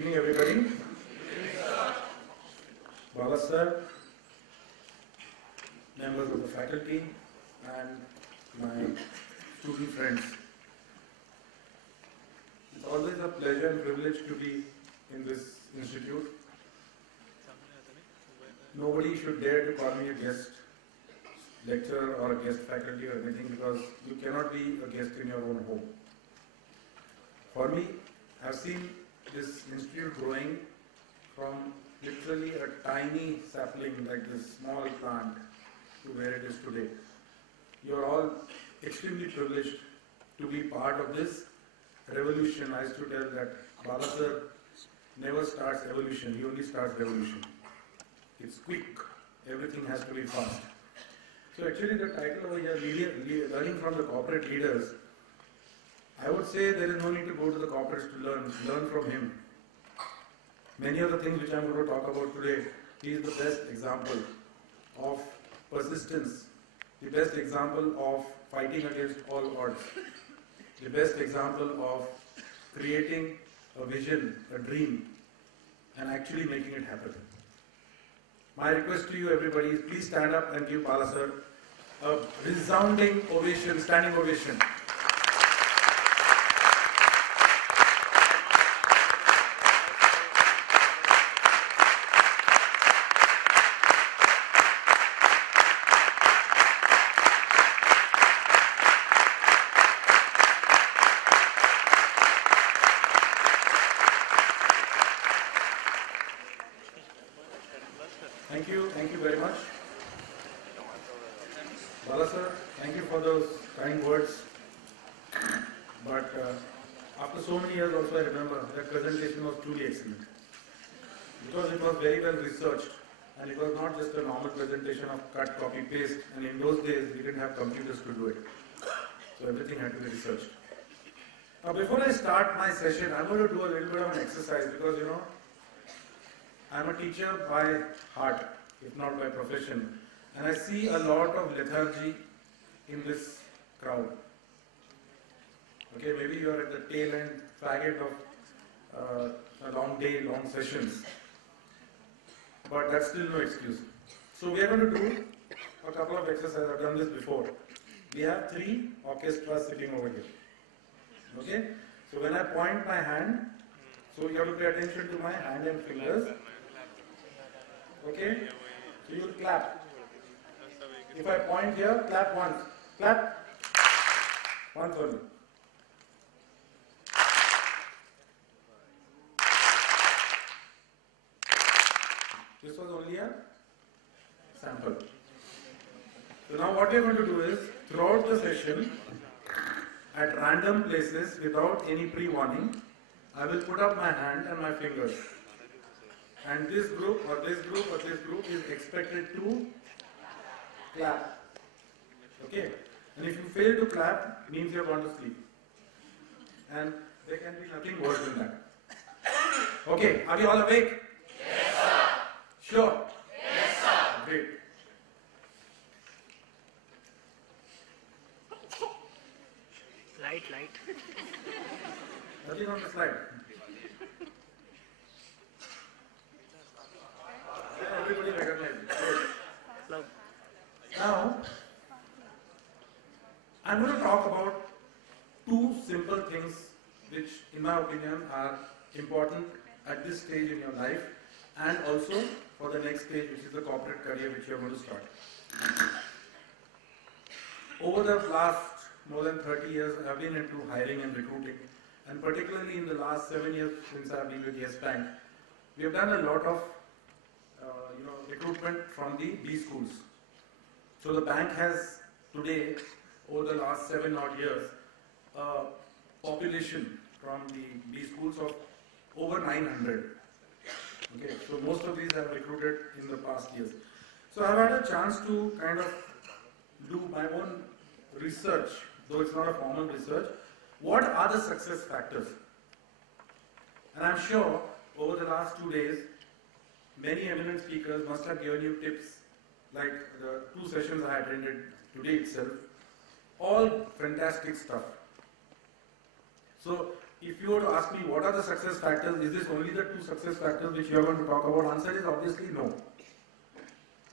Good evening, everybody. Bala sir, members of the faculty, and my student friends. It's always a pleasure and privilege to be in this institute. Nobody should dare to call me a guest lecturer or a guest faculty or anything, because you cannot be a guest in your own home. For me, I've seen this institute growing from literally a tiny sapling like this small plant to where it is today. You're all extremely privileged to be part of this revolution. I used to tell that Bala sir never starts evolution, he only starts revolution. It's quick, everything has to be fast. So actually the title over here, learning from the corporate leaders, I would say there is no need to go to the corporates to learn from him. Many of the things which I am going to talk about today, he is the best example of persistence, the best example of fighting against all odds, the best example of creating a vision, a dream, and actually making it happen. My request to you everybody is please stand up and give Bala sir a resounding ovation, standing ovation. Thank you very much. Bala sir, thank you for those kind words. But after so many years also I remember that presentation was truly excellent. Because it was very well researched and it was not just a normal presentation of cut, copy, paste, and in those days we didn't have computers to do it. So everything had to be researched. Now before I start my session, I'm going to do a little bit of an exercise because I'm a teacher by heart, if not by profession, and I see a lot of lethargy in this crowd. Okay, maybe you are at the tail end, faggot of a long day, long sessions, but that's still no excuse. So we are going to do a couple of exercises. I've done this before. We have 3 orchestras sitting over here. Okay, so when I point my hand, so you have to pay attention to my hand and fingers. Okay, so you will clap. If I point here, clap once. Clap. Once only. This was only a sample. So now what we are going to do is, throughout the session, at random places, without any pre-warning, I will put up my hand and my fingers. And this group or this group or this group is expected to clap. Okay? And if you fail to clap, it means you have gone to sleep. And there can be nothing worse than that. Okay, are you all awake? Yes, sir. Sure? Yes, sir. Great. Light. Nothing on the slide. Everybody recognizes it. Now, I'm going to talk about 2 simple things which, in my opinion, are important at this stage in your life and also for the next stage, which is the corporate career which you are going to start. Over the last more than 30 years, I've been into hiring and recruiting, and particularly in the last 7 years since I've been with Yes Bank, we have done a lot of recruitment from the B schools. So the bank has today, over the last 7 odd years, a population from the B schools of over 900. Okay, so most of these have recruited in the past years. So I've had a chance to kind of do my own research, though it's not a formal research. What are the success factors? And I'm sure over the last 2 days, many eminent speakers must have given you tips, like the 2 sessions I attended today itself, all fantastic stuff. So if you were to ask me what are the success factors, is this only the two success factors which you are going to talk about? Answer is obviously no.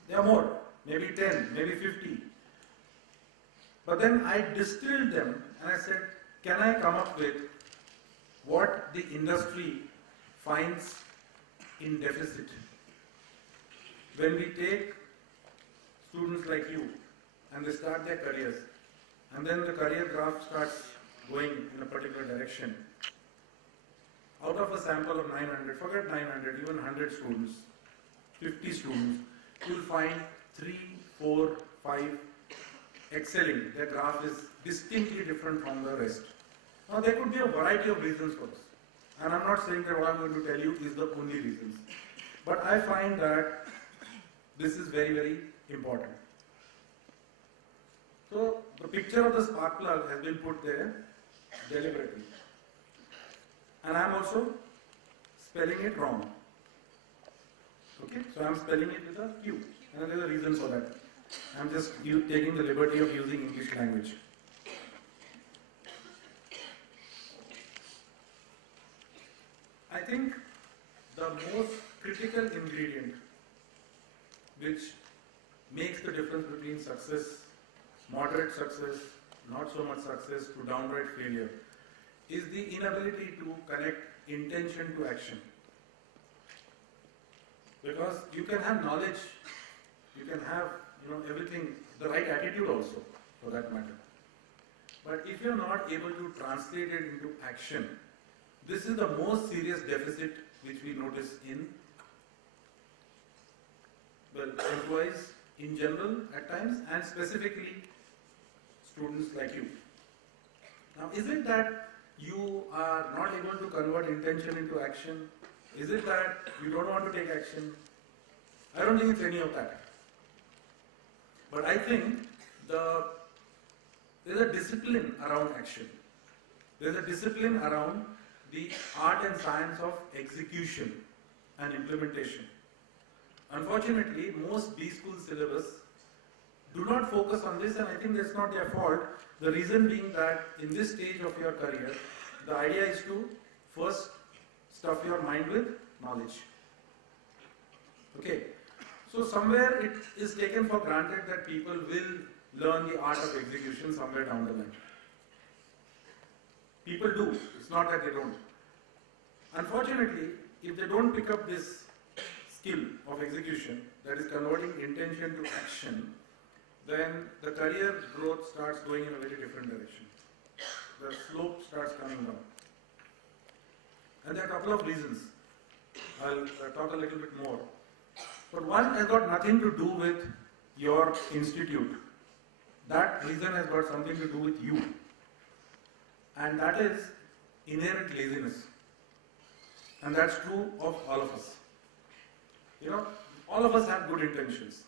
There are more, maybe 10, maybe 50. But then I distilled them and I said, can I come up with what the industry finds in deficit? When we take students like you and they start their careers, and then the career graph starts going in a particular direction, out of a sample of 900, forget 900, even 100 students, 50 students, you'll find 3, 4, 5 excelling. Their graph is distinctly different from the rest. Now there could be a variety of reasons for this. And I'm not saying that what I'm going to tell you is the only reasons. But I find that this is very, very important. So the picture of the spark plug has been put there deliberately. And I'm also spelling it wrong. Okay, so I'm spelling it with a Q. And there's a reason for that. I'm just taking the liberty of using English language. I think the most critical ingredient which makes the difference between success, moderate success, not so much success to downright failure, is the inability to connect intention to action. Because you can have knowledge, you can have everything, the right attitude also, for that matter. But if you're not able to translate it into action, this is the most serious deficit which we notice in employees in general at times, and specifically students like you. Now, is it that you are not able to convert intention into action? Is it that you don't want to take action? I don't think it's any of that. But I think there's a discipline around action. There's a discipline around the art and science of execution and implementation. Unfortunately, most B school syllabus do not focus on this, and I think that's not their fault. The reason being that in this stage of your career, the idea is to first stuff your mind with knowledge. Okay, so somewhere it is taken for granted that people will learn the art of execution somewhere down the line. People do, it's not that they don't. Unfortunately, if they don't pick up this skill of execution, that is converting intention to action, then the career growth starts going in a very different direction. The slope starts coming down. And there are a couple of reasons. I'll talk a little bit more. But one has got nothing to do with your institute. That reason has got something to do with you. And that is inherent laziness. And that's true of all of us. All of us have good intentions.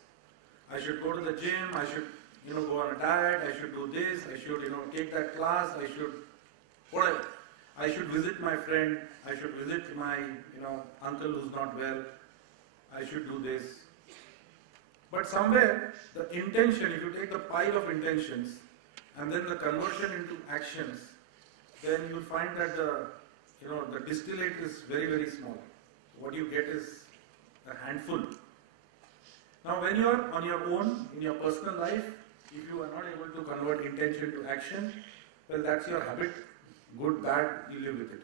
I should go to the gym, I should, go on a diet, I should do this, I should, take that class, I should, whatever. I should visit my friend, I should visit my, uncle who's not well, I should do this. But somewhere, the intention, if you take the pile of intentions, and then the conversion into actions, then you'll find that the distillate is very, very small. What you get is a handful. Now, when you are on your own, in your personal life, if you are not able to convert intention to action, well, that's your habit. Good, bad, you live with it.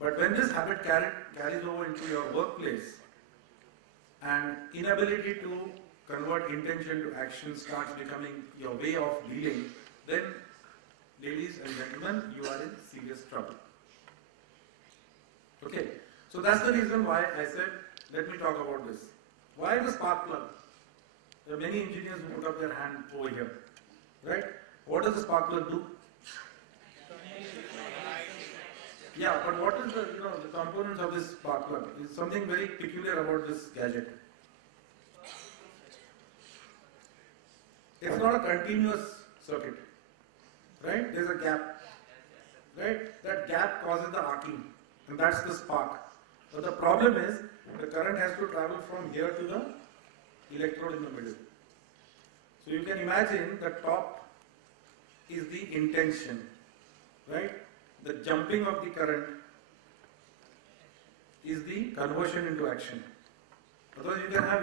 But when this habit carries over into your workplace, and inability to convert intention to action starts becoming your way of dealing, then, ladies and gentlemen, you are in serious trouble. Okay, so that's the reason why I said, let me talk about this. Why the spark plug? There are many engineers who put up their hand over here, right? What does the spark plug do? Yeah, but what is the components of this spark plug? It's something very peculiar about this gadget. It's not a continuous circuit, right? There's a gap, right? That gap causes the arcing, and that's the spark. But the problem is, the current has to travel from here to the electrode in the middle. So you can imagine the top is the intention, right? the jumping of the current is the conversion into action. Otherwise you can have,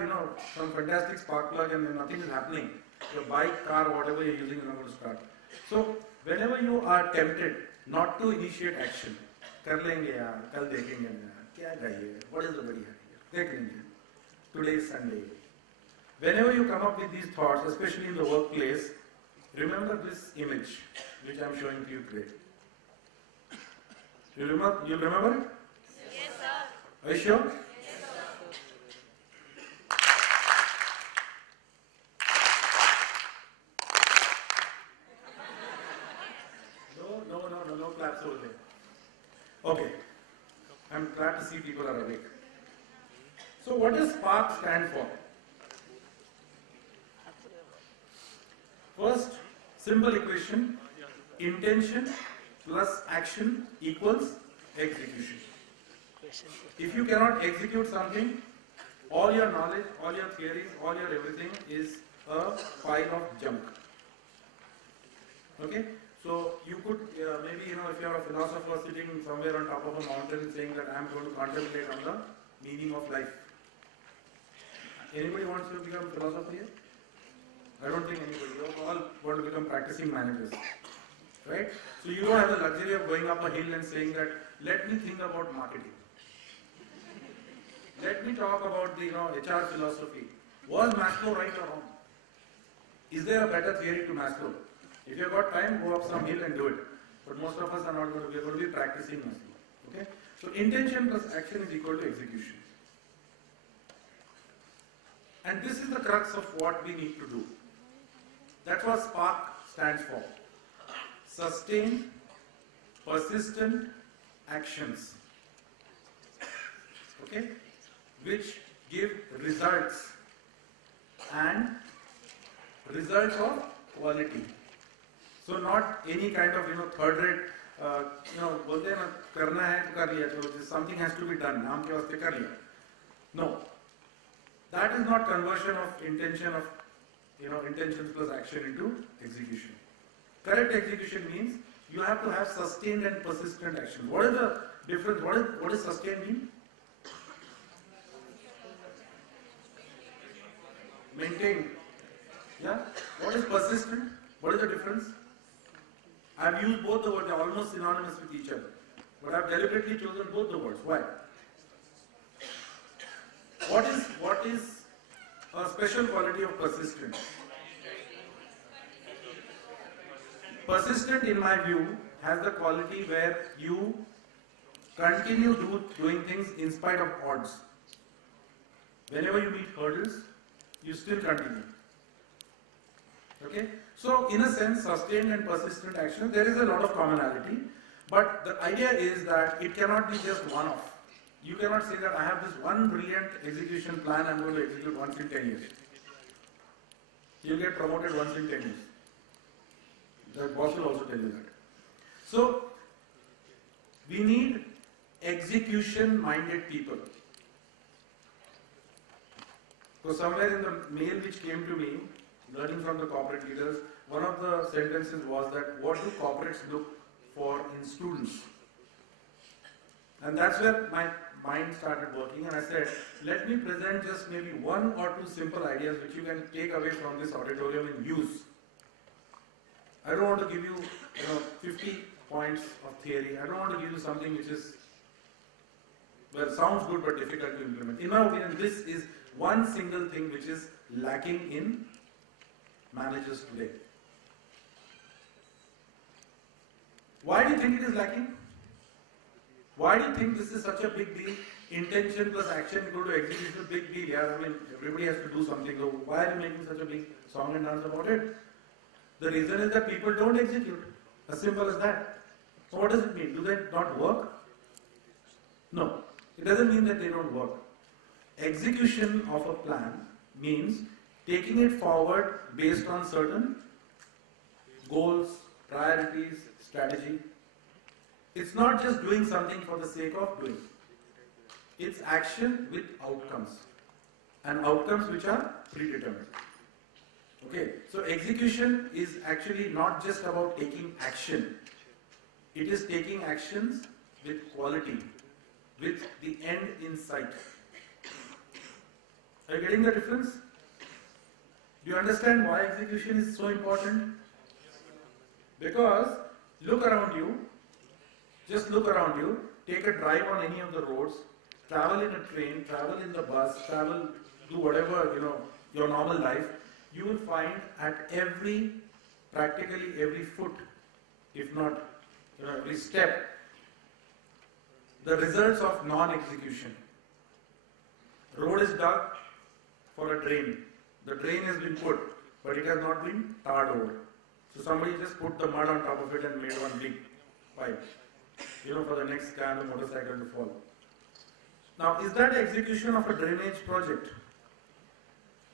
some fantastic spark plug and then nothing is happening. Your bike, car, whatever you're using is not going to start. So whenever you are tempted not to initiate action, कर लेंगे यार, कल देखेंगे यार, क्या चाहिए? What is the body here? देख लेंगे. Today is Sunday. Whenever you come up with these thoughts, especially in the workplace, remember this image which I am showing to you today. You remember it? Yes, sir. Are you sure? Yes, sir. No claps over there. Okay. I'm glad to see people are awake. So what does SPARK stand for? First, simple equation, intention plus action equals execution. If you cannot execute something, all your knowledge, all your theories, all your everything is a pile of junk. Okay? So you could, maybe, if you are a philosopher sitting somewhere on top of a mountain saying that I am going to contemplate on the meaning of life. Anybody wants to become a philosopher here? I don't think anybody. You all want to become practicing managers. Right? So you don't have the luxury of going up a hill and saying that, let me think about marketing. Let me talk about the HR philosophy. Was Maslow right or wrong? Is there a better theory to Maslow? If you've got time, go up some hill and do it. But most of us are not going to be able to be practicing Maslow. Okay? So intention plus action is equal to execution. And this is the crux of what we need to do. That's what SPARK stands for. Sustained, persistent actions. Okay? Which give results, and results of quality. So not any kind of third rate, बोलते हैं ना करना है तो कर लिया, so something has to be done, नाम के वास्ते कर लिया. No, that is not conversion of intention of intentions plus action into execution. Correct execution means you have to have sustained and persistent action. What is the difference? What is sustained mean? Maintained. Yeah? What is persistent? What is the difference? I have used both the words, they are almost synonymous with each other. But I have deliberately chosen both the words. Why? What is a special quality of persistent? Persistent, in my view, has the quality where you continue doing things in spite of odds. Whenever you meet hurdles, you still continue. Okay? So, in a sense, sustained and persistent action, there is a lot of commonality, but the idea is that it cannot be just one-off. You cannot say that I have this one brilliant execution plan I am going to execute once in 10 years. You will get promoted once in 10 years. The boss will also tell you that. So, we need execution-minded people. So somewhere in the mail which came to me, learning from the corporate leaders, one of the sentences was that what do corporates look for in students? And that's where my mind started working, and I said, let me present just maybe one or two simple ideas which you can take away from this auditorium and use. I don't want to give you, 50 points of theory. I don't want to give you something which is, well, sounds good but difficult to implement. In my opinion, this is one single thing which is lacking in managers today. Why do you think it is lacking? Why do you think this is such a big deal? Intention plus action go to execution, big deal. Yeah, I mean, everybody has to do something. So why are you making such a big song and dance about it? The reason is that people don't execute. As simple as that. So what does it mean? Do they not work? No. It doesn't mean that they don't work. Execution of a plan means taking it forward based on certain goals, priorities, strategy. It's not just doing something for the sake of doing. It's action with outcomes, and outcomes which are predetermined. Okay, so execution is actually not just about taking action. It is taking actions with quality, with the end in sight. Are you getting the difference? Do you understand why execution is so important? Because look around you, just look around you, take a drive on any of the roads, travel in a train, travel in the bus, travel, do whatever, your normal life, you will find at practically every foot, if not every step, the results of non-execution. Road is dug for a drain. The drain has been put, but it has not been tarred over. So somebody just put the mud on top of it and made one big pipe, for the next guy on the motorcycle to follow. Now, is that execution of a drainage project?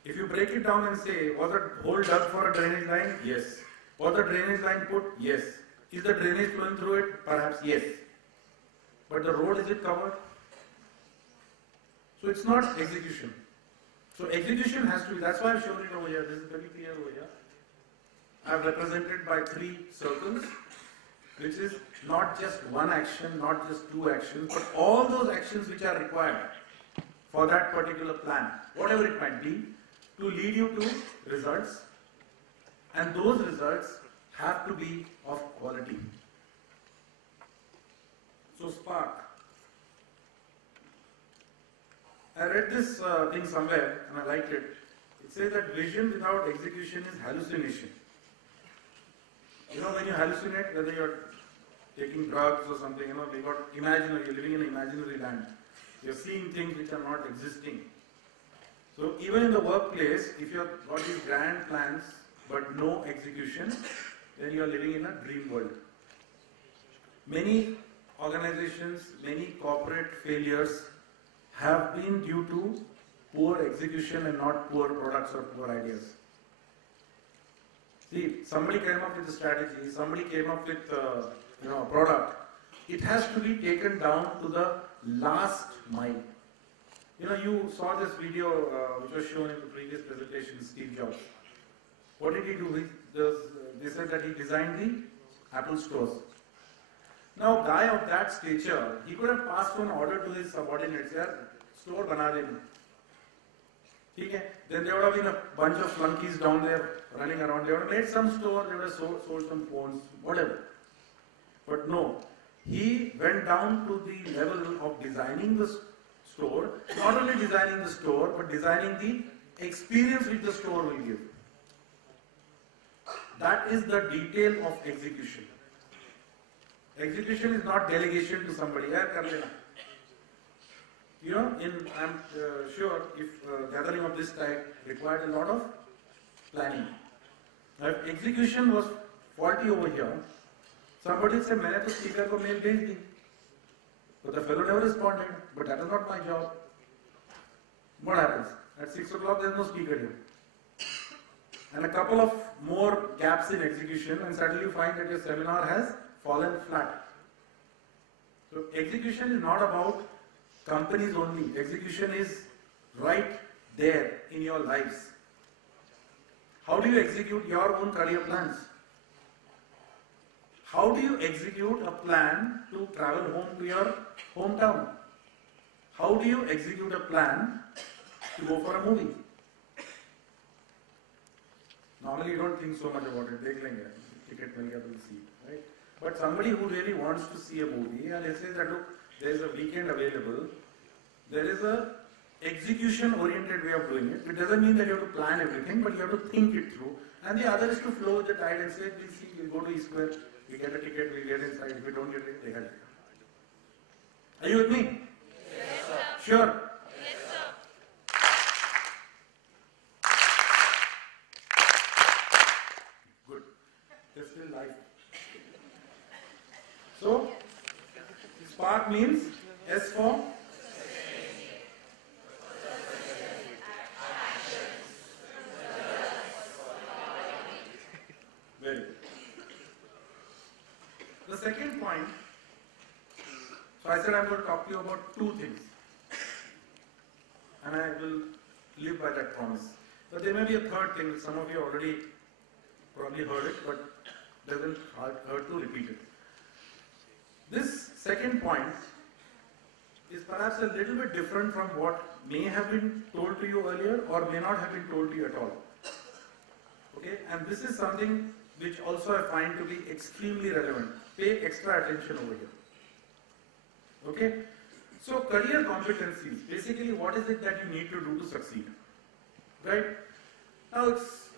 If you break it down and say, was a hole dug for a drainage line? Yes. Was the drainage line put? Yes. Is the drainage flowing through it? Perhaps yes. But the road, is it covered? So it's not execution. So execution has to be, that's why I've shown it over here. This is very clear over here. I've represented by 3 circles, which is not just one action, not just 2 actions, but all those actions which are required for that particular plan, whatever it might be, to lead you to results. And those results have to be of quality. So Spark. I read this thing somewhere and I liked it. It says that vision without execution is hallucination. When you hallucinate, whether you're taking drugs or something, you're living in an imaginary land. You're seeing things which are not existing. So even in the workplace, if you've got these grand plans but no execution, then you're living in a dream world. Many organizations, many corporate failures have been due to poor execution and not poor products or poor ideas. See, somebody came up with a strategy, somebody came up with a product. It has to be taken down to the last mile. You saw this video which was shown in the previous presentation, Steve Jobs. What did he do? They said that he designed the Apple stores. Now, a guy of that stature, he could have passed on order to his subordinates, store bana de. Okay? Then there would have been a bunch of flunkies down there running around. They would have made some store, they would have sold some phones, whatever. But no, he went down to the level of designing the store, not only designing the store, but designing the experience which the store will give. That is the detail of execution. Execution is not delegation to somebody. I'm sure if gathering of this type required a lot of planning. Now, if execution was faulty over here, somebody said, "मैंने तो speaker को mail भेज दी," but the fellow never responded. But that is not my job. What happens? At 6 o'clock, there is no speaker here, and a couple of more gaps in execution, and suddenly you find that your seminar has fallen flat. So execution is not about companies only. Execution is right there in your lives. How do you execute your own career plans? How do you execute a plan to travel home to your hometown? How do you execute a plan to go for a movie? Normally you don't think so much about it. Dekh lenge, ticket mil gaya, we'll see it, right? But somebody who really wants to see a movie and they say that look, there is a weekend available, there is a execution-oriented way of doing it. It doesn't mean that you have to plan everything, but you have to think it through. And the other is to flow with the tide and say, we'll see, we'll go to East Square, we get a ticket, we'll get inside. If we don't get it, they have it. Are you with me? Yes, sir. Sure? Yes, sir. Good. They're still live. So, Spark means S for very good. The second point, so I said I'm going to talk to you about 2 things. And I will live by that promise. But there may be a third thing, some of you already probably heard it, but doesn't hurt to repeat it. second point is perhaps a little bit different from what may have been told to you earlier or may not have been told to you at all. Okay, and this is something which also I find to be extremely relevant. Pay extra attention over here. Okay, so career competencies, basically what is it that you need to do to succeed? Right? Now it's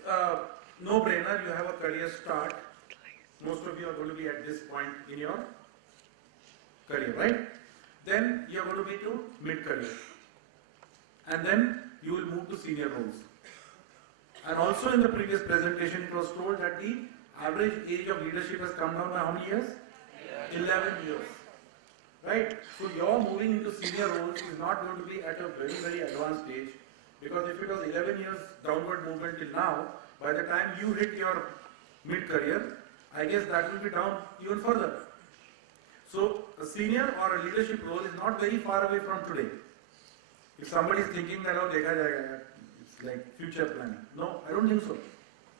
no-brainer, you have a career start. Most of you are going to be at this point in your career, right? Then you are going to be to mid-career. And then you will move to senior roles. And also in the previous presentation it was told that the average age of leadership has come down by how many years? 11 years. Right? So your moving into senior roles is not going to be at a very, very advanced stage, because if it was 11 years downward movement till now, by the time you hit your mid-career, I guess that will be down even further. So a senior or a leadership role is not very far away from today. If somebody is thinking that, oh, dekha jayega, it's like future planning. No, I don't think so.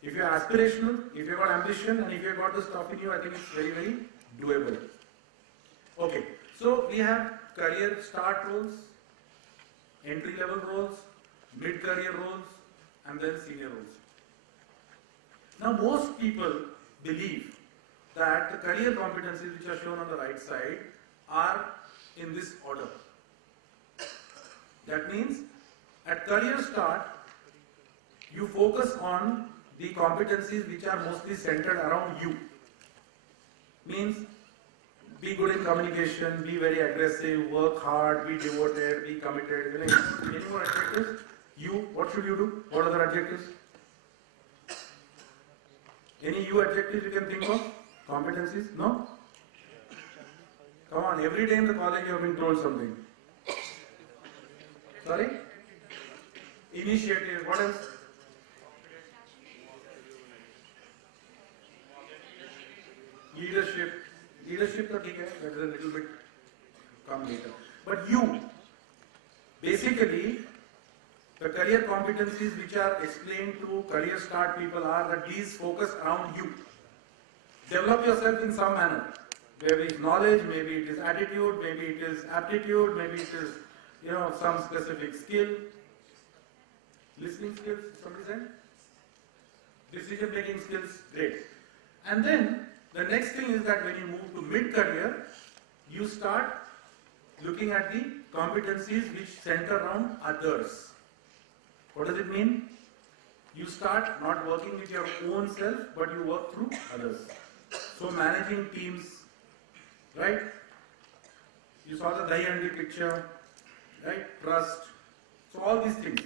If you are aspirational, if you have got ambition, and if you have got the stuff in you, I think it's very, very doable. Okay, so we have career start roles, entry-level roles, mid-career roles, and then senior roles. Now, most people believe that the career competencies which are shown on the right side are in this order. That means, at career start, you focus on the competencies which are mostly centered around you. Means, be good in communication, be very aggressive, work hard, be devoted, be committed. Any more adjectives? You, what should you do? What other adjectives? Any you adjectives you can think of? Competencies? No? Come on, every day in the college you have been told something. Sorry? Initiative, what else? Leadership. Leadership, that is a little bit come later. But you, basically, the career competencies which are explained to career start people are that these focus around you. Develop yourself in some manner. Maybe it's knowledge, maybe it is attitude, maybe it is aptitude, maybe it is, some specific skill. Listening skills, somebody said? Decision making skills, great. And then, the next thing is that when you move to mid-career, you start looking at the competencies which center around others. What does it mean? You start not working with your own self, but you work through others. So managing teams, right? You saw the dahi handi picture, right? Trust. So all these things.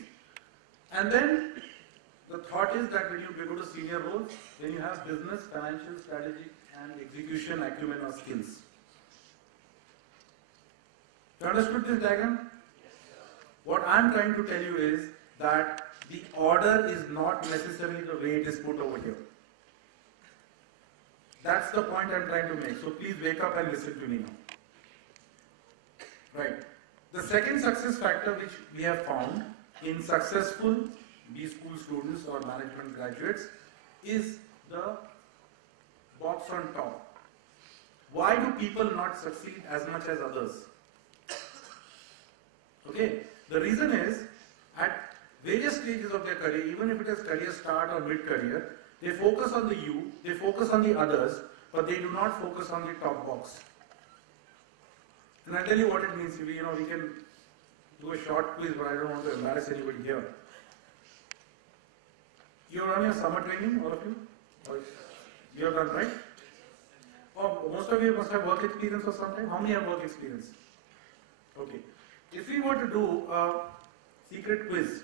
And then the thought is that when you go to senior roles, then you have business, financial, strategy, and execution acumen or skills. You understood this diagram? What I am trying to tell you is that the order is not necessarily the way it is put over here. That's the point I am trying to make. So please wake up and listen to me now. Right. The second success factor which we have found in successful B-school students or management graduates is the box on top. Why do people not succeed as much as others? Okay, the reason is at various stages of their career, even if it is career start or mid-career, they focus on the you, they focus on the others, but they do not focus on the top box. And I'll tell you what it means. We can do a short quiz, but I don't want to embarrass anybody here. You're on your summer training, all of you? Or you're done, right? Oh, most of you must have work experience or something. How many have work experience? Okay. If we were to do a secret quiz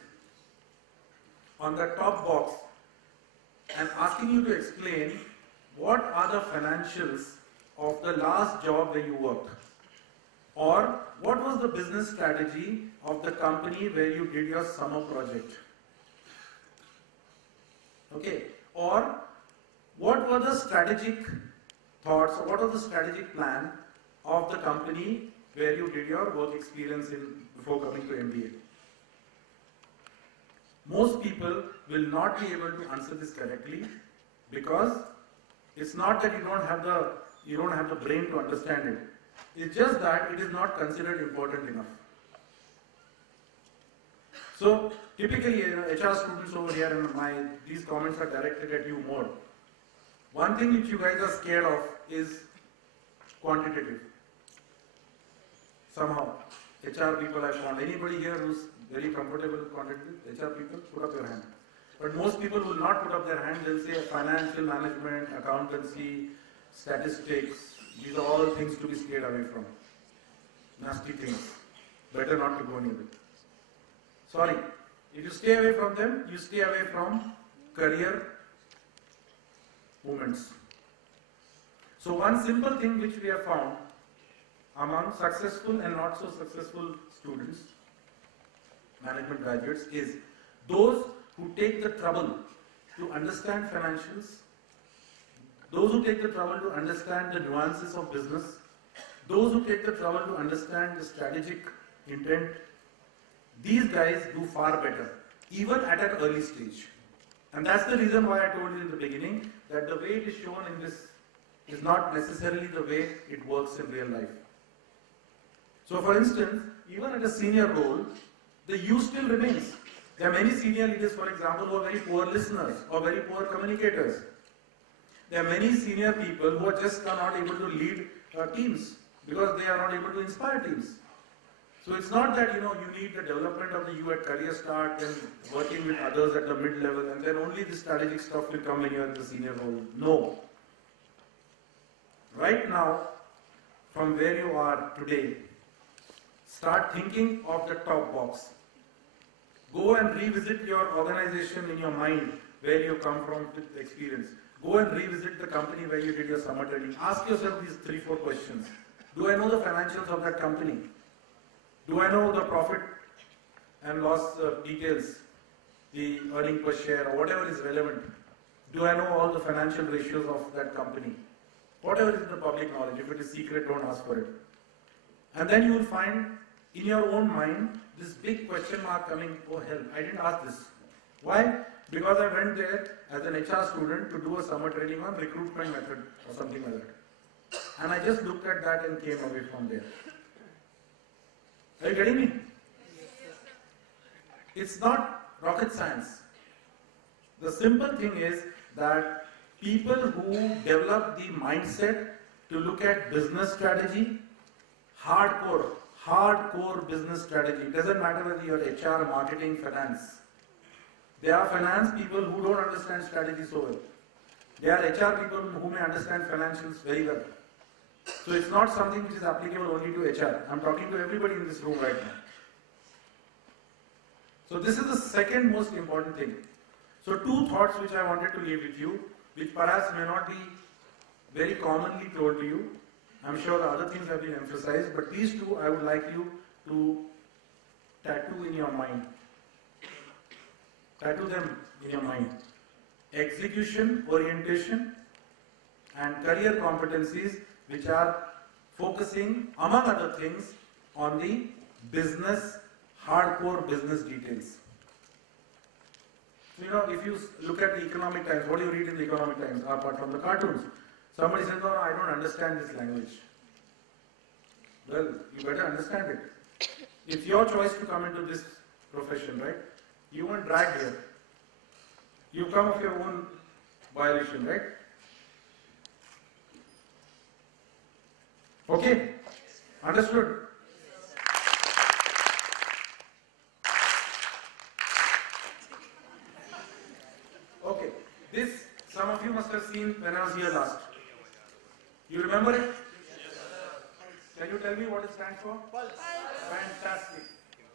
on the top box and asking you to explain what are the financials of the last job where you worked, or what was the business strategy of the company where you did your summer project? Okay, or what were the strategic thoughts, or what was the strategic plan of the company where you did your work experience before coming to MBA? Most people will not be able to answer this correctly because it's not that you don't have the brain to understand it. It's just that it is not considered important enough. So typically, HR students over here, and these comments are directed at you more. One thing which you guys are scared of is quantitative. Somehow, HR people I found. Anybody here who's very comfortable with quantitative? HR people, put up your hand. But most people will not put up their hand. They'll say financial management, accountancy, statistics. These are all things to be scared away from. Nasty things. Better not to go near it. Sorry. If you stay away from them, you stay away from career movements. So one simple thing which we have found among successful and not so successful students, management graduates, is those who take the trouble to understand financials, those who take the trouble to understand the nuances of business, those who take the trouble to understand the strategic intent, these guys do far better, even at an early stage. And that's the reason why I told you in the beginning that the way it is shown in this is not necessarily the way it works in real life. So for instance, even at a senior role, the you still remains. There are many senior leaders, for example, who are very poor listeners or very poor communicators. There are many senior people who are just not able to lead teams because they are not able to inspire teams. So it's not that you need the development of the you at career start and working with others at the mid-level and then only the strategic stuff will come when you are in the senior role. No. Right now, from where you are today, start thinking of the top box. Go and revisit your organization in your mind where you come from with experience. Go and revisit the company where you did your summer training. Ask yourself these 3-4 questions. Do I know the financials of that company? Do I know the profit and loss details, the earning per share or whatever is relevant? Do I know all the financial ratios of that company? Whatever is the public knowledge, if it is secret, don't ask for it. And then you will find in your own mind this big question mark coming, oh hell, I didn't ask this. Why? Because I went there as an HR student to do a summer training on recruitment method or something like that. And I just looked at that and came away from there. Are you getting me? It's not rocket science. The simple thing is that people who develop the mindset to look at business strategy, hardcore business strategy, it doesn't matter whether you're HR, marketing, finance. There are finance people who don't understand strategy so well. There are HR people who may understand financials very well. So it's not something which is applicable only to HR. I'm talking to everybody in this room right now. So this is the second most important thing. So 2 thoughts which I wanted to leave with you, which perhaps may not be very commonly told to you. I'm sure the other things have been emphasized, but these 2 I would like you to tattoo in your mind. Tattoo them in your mind. Execution, orientation, and career competencies which are focusing, among other things, on the business, hardcore business details. So, if you look at the Economic Times, what do you read in the Economic Times apart from the cartoons? Somebody says, no, I don't understand this language. Well, you better understand it. It's your choice to come into this profession, right? You weren't dragged here. You come of your own violation, right? Okay? Understood? Okay. This, some of you must have seen when I was here last. You remember it? Can you tell me what it stands for? Fantastic.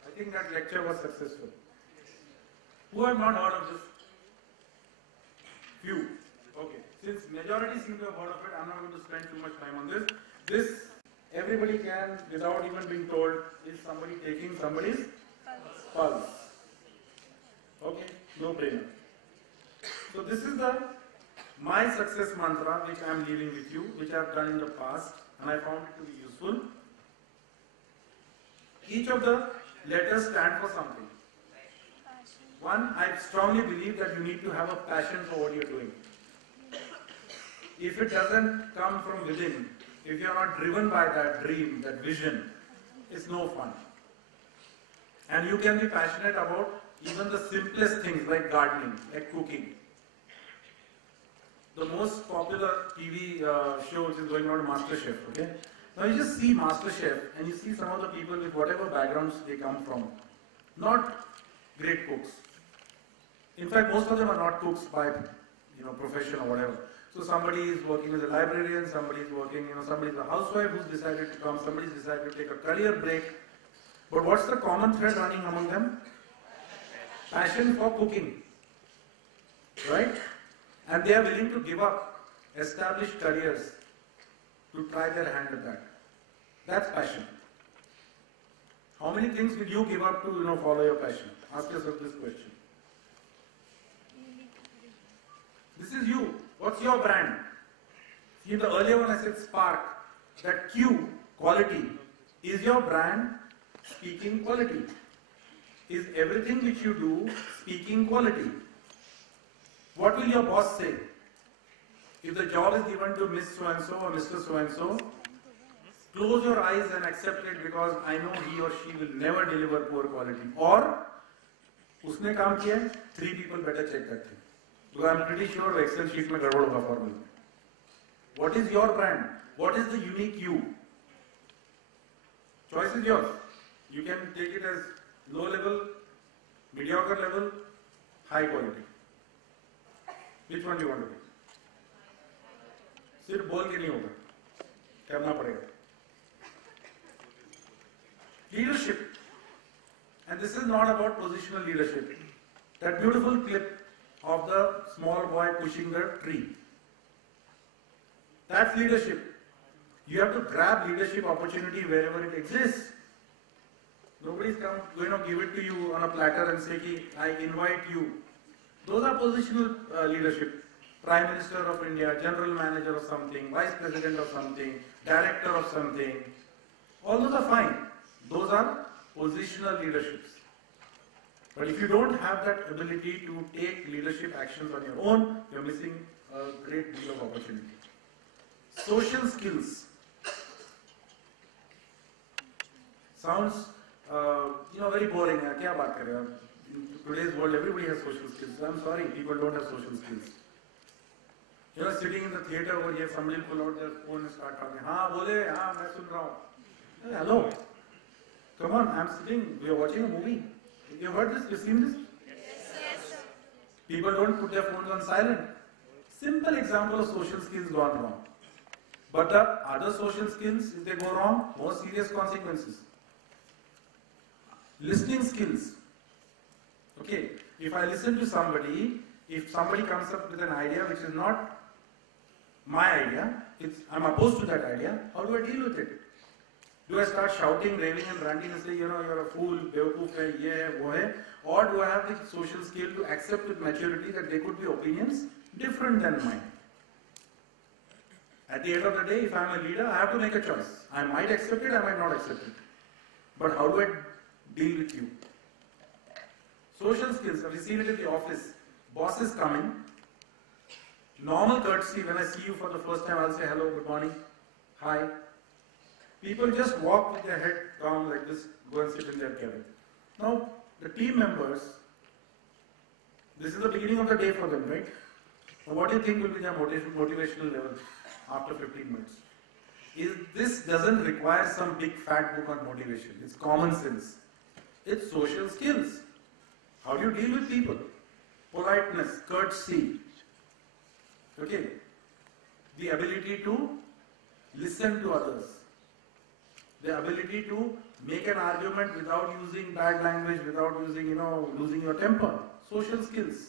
I think that lecture was successful. Who have not heard of this? Few. Okay. Since majority seem to have heard of it, I'm not going to spend too much time on this. This, everybody can, without even being told, is somebody taking somebody's pulse. Okay? No brainer. So this is my success mantra which I am leaving with you, which I have done in the past and I found it to be useful. Each of the letters stand for something. One, I strongly believe that you need to have a passion for what you're doing. If it doesn't come from within, if you are not driven by that dream, that vision, it's no fun. And you can be passionate about even the simplest things like gardening, like cooking. The most popular TV show which is going on, MasterChef, okay? Now you just see MasterChef and you see some of the people with whatever backgrounds they come from. Not great cooks. In fact, most of them are not cooks by profession or whatever. So somebody is working as a librarian, somebody is working, somebody is a housewife who's decided to come, somebody's decided to take a career break. But what's the common thread running among them? Passion for cooking. Right? And they are willing to give up established careers to try their hand at that. That's passion. How many things will you give up to follow your passion? Ask yourself this question. This is you. What's your brand? See, in the earlier one I said spark. That Q, quality, is your brand speaking quality? Is everything which you do speaking quality? What will your boss say? If the job is given to Miss So-and-so or Mr. So-and-so, close your eyes and accept it because I know he or she will never deliver poor quality. Or, उसने काम किया, 3 people better check that thing. Because I'm pretty sure Excel sheet में गड़बड़ होगा formula. What is your brand? What is the unique you? Choice is yours. You can take it as low level, mediocre level, high quality. Which one do you want to be? सिर्फ बोल के नहीं होगा, करना पड़ेगा. Leadership. And this is not about positional leadership. That beautiful clip of the small boy pushing the tree. That's leadership. You have to grab leadership opportunity wherever it exists. Nobody's going to give it to you on a platter and say, I invite you. Those are positional leadership. Prime Minister of India, General Manager of something, Vice President of something, Director of something. All those are fine. Those are positional leaderships. But if you don't have that ability to take leadership actions on your own, you're missing a great deal of opportunity. Social skills. Sounds, very boring. क्या बात कर रहे हैं? In today's world, everybody has social skills. I'm sorry, people don't have social skills. Sitting in the theater over here, somebody will pull out their phone and start talking. हाँ बोले, हाँ मैं सुन रहा हूँ. Hello. Come on, I'm sitting. We are watching a movie. You heard this? You seen this? Yes, sir. People don't put their phones on silent. Simple example of social skills gone wrong. But the other social skills, if they go wrong, more serious consequences. Listening skills. Okay, if I listen to somebody, if somebody comes up with an idea which is not my idea, I'm opposed to that idea, how do I deal with it? Do I start shouting, raving and ranting and say, you're a fool, bewakoof hai, ye hai, wo hai? Or do I have the social skill to accept with maturity that there could be opinions different than mine? At the end of the day, if I'm a leader, I have to make a choice. I might accept it, I might not accept it. But how do I deal with you? Social skills, I've seen it in the office. Boss is coming. Normal courtesy, when I see you for the first time, I'll say hello, good morning, hi. People just walk with their head down like this, go and sit in their cabin. Now, the team members, this is the beginning of the day for them, right? So what do you think will be their motivational level after 15 minutes? This doesn't require some big fat book on motivation. It's common sense. It's social skills. How do you deal with people? Politeness, courtesy. Okay. The ability to listen to others. The ability to make an argument without using bad language, without using, losing your temper. Social skills.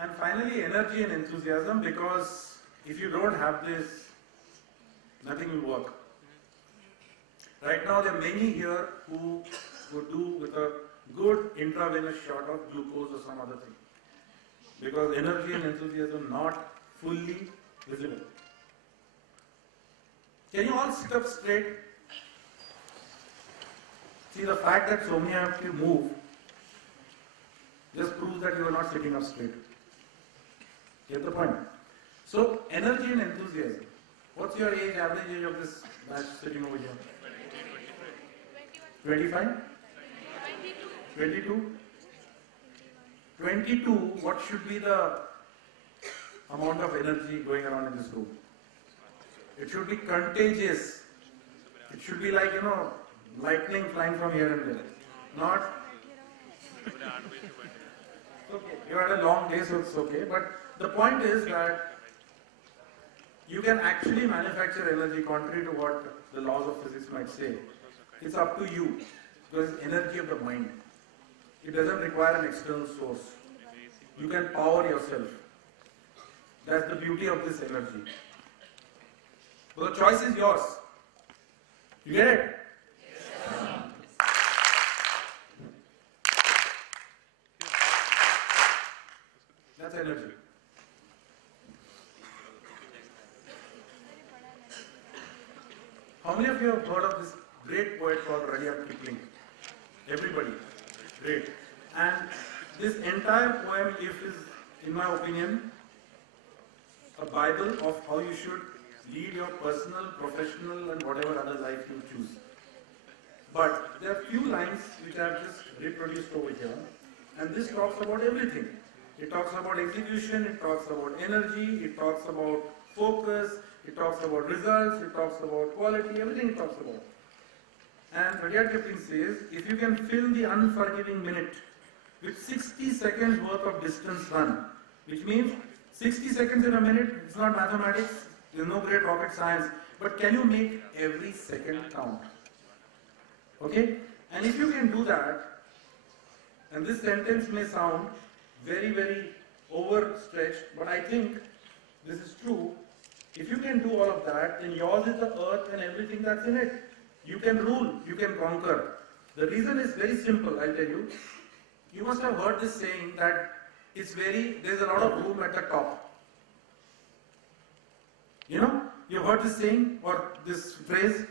And finally, energy and enthusiasm, because if you don't have this, nothing will work. Right now, there are many here who would do with a good intravenous shot of glucose or some other thing. Because energy and enthusiasm not fully visible. Can you all sit up straight? See, the fact that so many of you move just proves that you are not sitting up straight. Get the point? So energy and enthusiasm. What's your age, average age of this batch sitting over here? 25? 22? 22, what should be the amount of energy going around in this room? It should be contagious. It should be like, lightning flying from here and there. Not, okay, you had a long day, so it's okay. But the point is that you can actually manufacture energy contrary to what the laws of physics might say. It's up to you, because it's energy of the mind. It doesn't require an external source. You can power yourself. That's the beauty of this energy. So the choice is yours. You get it? Yes. That's energy. How many of you have heard of this great poet called Rudyard Kipling? Everybody. Great. And this entire poem is, in my opinion, a Bible of how you should lead your personal, professional, and whatever other life you choose. But there are few lines which I have just reproduced over here, and this talks about everything. It talks about execution, it talks about energy, it talks about focus, it talks about results, it talks about quality, everything it talks about. And Rudyard Kipling says, if you can fill the unforgiving minute with 60 seconds worth of distance run, which means 60 seconds in a minute, it's not mathematics, there's no great rocket science, but can you make every second count? Okay? And if you can do that, and this sentence may sound very, very overstretched, but I think this is true. If you can do all of that, then yours is the earth and everything that's in it. You can rule, you can conquer. The reason is very simple, I'll tell you. You must have heard this saying that there's a lot of room at the top. You've heard this saying or this phrase.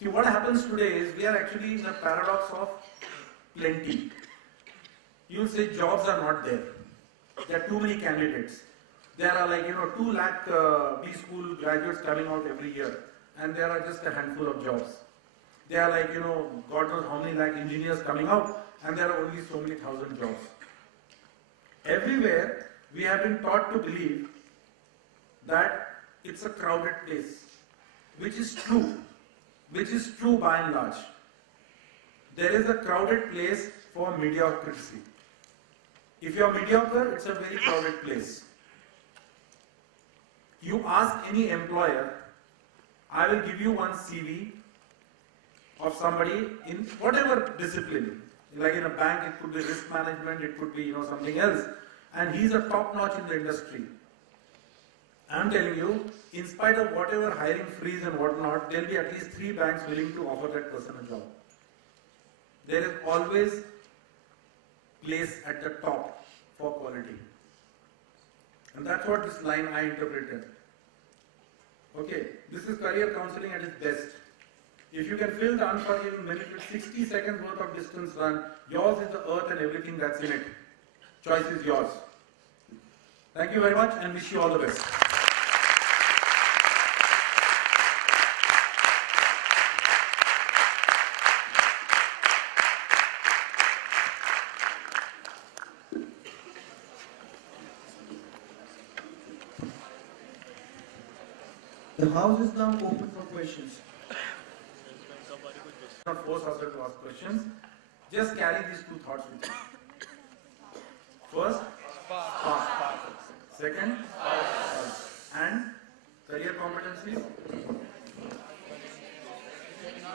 See, what happens today is we are actually in a paradox of plenty. You'll say jobs are not there. There are too many candidates. There are 2 lakh B school graduates coming out every year, and there are just a handful of jobs. There are God knows how many lakh engineers coming out, and there are only so many thousand jobs. Everywhere, we have been taught to believe that it's a crowded place, which is true by and large. There is a crowded place for mediocrity. If you are mediocre, it's a very crowded place. You ask any employer, I will give you one CV of somebody in whatever discipline. Like in a bank, it could be risk management, it could be something else. And he's a top-notch in the industry. I'm telling you, in spite of whatever hiring freeze and whatnot, there will be at least 3 banks willing to offer that person a job. There is always place at the top for quality. And that's what this line I interpreted. Okay, this is career counseling at its best. If you can fill the unforgiving minute with 60 seconds worth of distance run, yours is the earth and everything that's in it. Choice is yours. Thank you very much and wish you all the best. The house is now open for questions. Not force ourselves to ask questions. Just carry these 2 thoughts with you. First, fast. Second, and career competencies,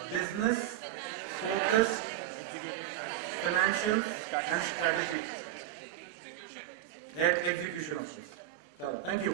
business, focus, financial, and strategy. And execution of this. Thank you.